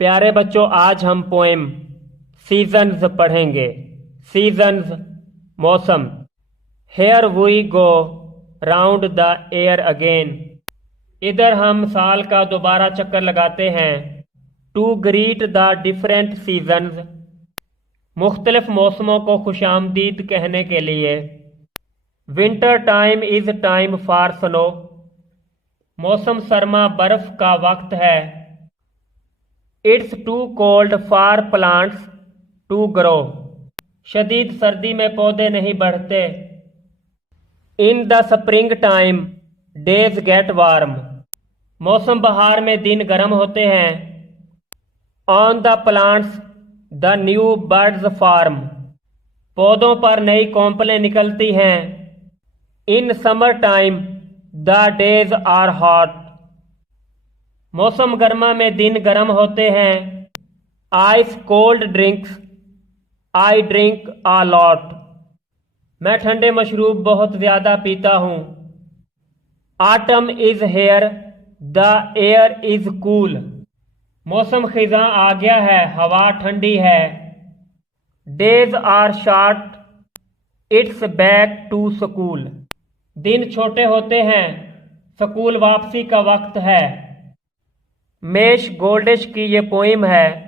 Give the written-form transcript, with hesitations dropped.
प्यारे बच्चों, आज हम पोएम सीजन्स पढ़ेंगे। सीजन्स मौसम। Here we go round the air again. इधर हम साल का दोबारा चक्कर लगाते हैं। To greet the different seasons, मुख्तलिफ मौसमों को खुशामदीद कहने के लिए। Winter time is time for snow, मौसम सरमा बर्फ का वक्त है। It's too cold for plants to grow, शदीद सर्दी में पौधे नहीं बढ़ते। In the spring time days get warm, मौसम बहार में दिन गर्म होते हैं। On the plants the new birds form, पौधों पर नई कौंपलें निकलती हैं। In summer time the days are hot, मौसम गर्मा में दिन गर्म होते हैं। Ice cold drinks I drink a lot, मैं ठंडे मशरूब बहुत ज़्यादा पीता हूँ। Autumn is here the air is cool, मौसम खिज़ां आ गया है, हवा ठंडी है। Days are short it's back to school, दिन छोटे होते हैं, स्कूल वापसी का वक्त है। मेश गोल्डिश की ये पोइम है।